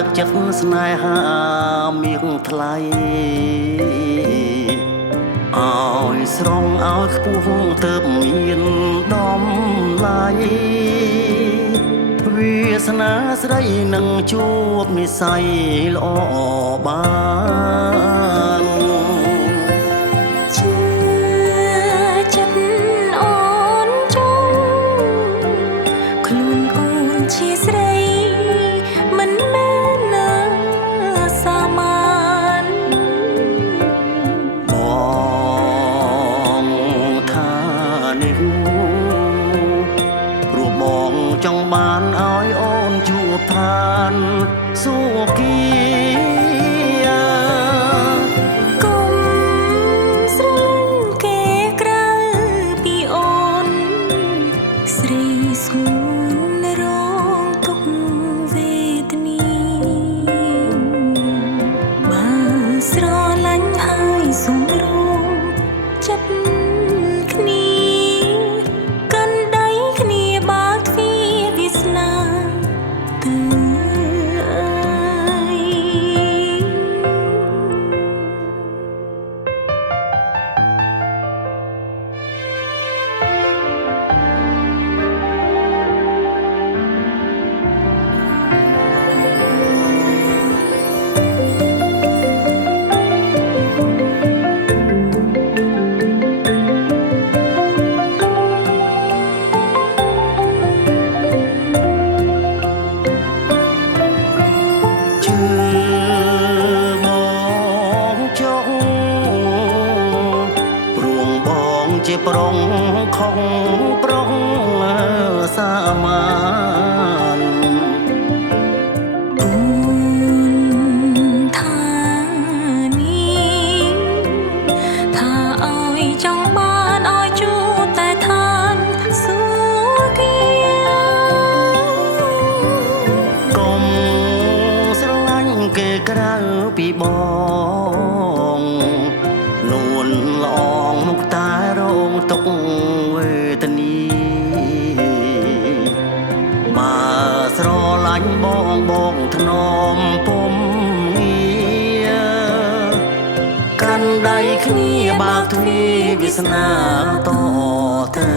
ទឹកចិត្តស្នេហាមាសថ្លៃឲ្យស្រងឲ្យខ្ពស់ទើបមានដំឡៃវាសនាស្រីនឹងជួបនិស្ស័យល្អបានចង់បានឲ្យអូនជួបឋានសុគីកុំស្រឡាញ់គេក្រៅពីអូនស្រីស្ងួនរងទុក្ខវេទនាបើស្រឡាញ់ហើយសុំរងចិត្តគ្នាជាប្រុងខុសប្រុងសាមានអូនថានេះថាឲ្យចង់បានឲ្យជួបតែឋានសុគីកុំស្រឡាញ់គេក្រៅពីបងនួនល្អងមុខតែរងទុក្ខវេទនីបើស្រឡាញ់បងធ្នមពុំងារកាន់ដៃគ្នាបើកទ្វារវាសនាតទៅ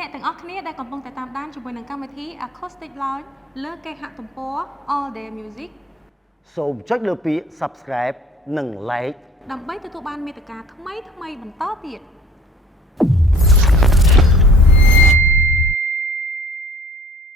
អ្នកទាំងអស់គ្នាដែលកំពុងតែតាមដានជាមួយនឹងកម្មវិធី Acoustic Lounge លើគេហទំព័រ All Day Music សូមចុចលើពាក្យ Subscribe និង Like ដើម្បីទទួលបានមាតិកាថ្មីៗបន្តទៀត